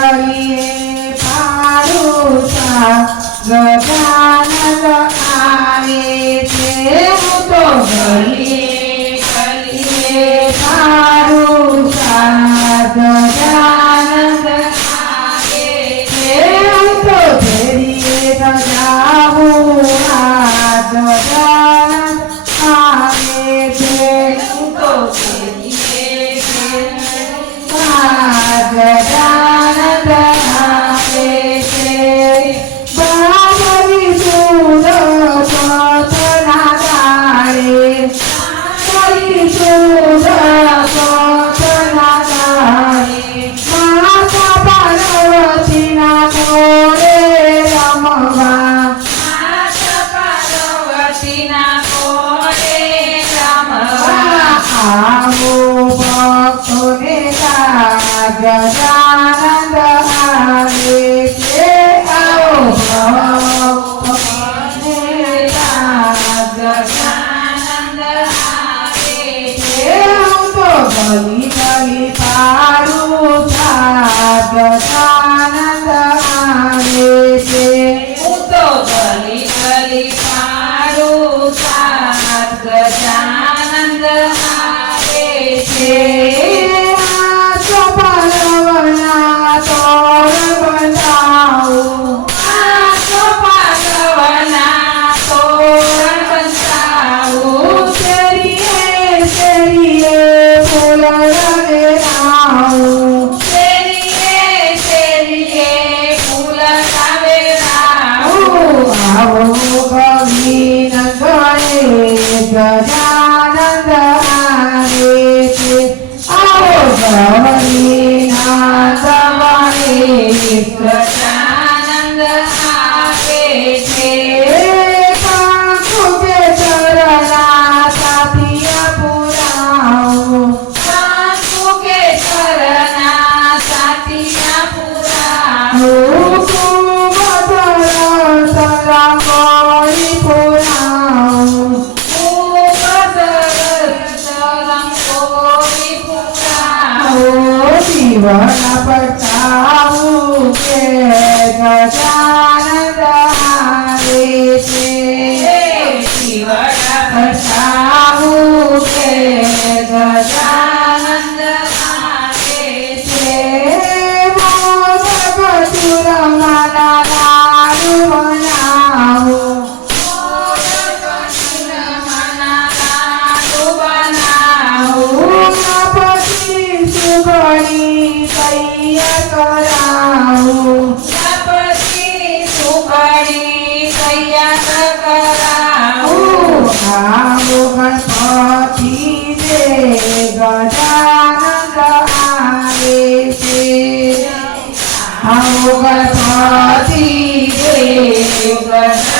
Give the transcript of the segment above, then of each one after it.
આવે પારુષા ગજાનંદ આવે છે. હું તો ગરી Christmas. જીવન પચાવું કે સુખણી કૈય કરાવું જપતી સુખણી કૈય કરાવું આવો ગણપતિ દે ગજાનંદ આવે છે આવો ગણપતિ દે ગજાનંદ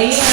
Bye.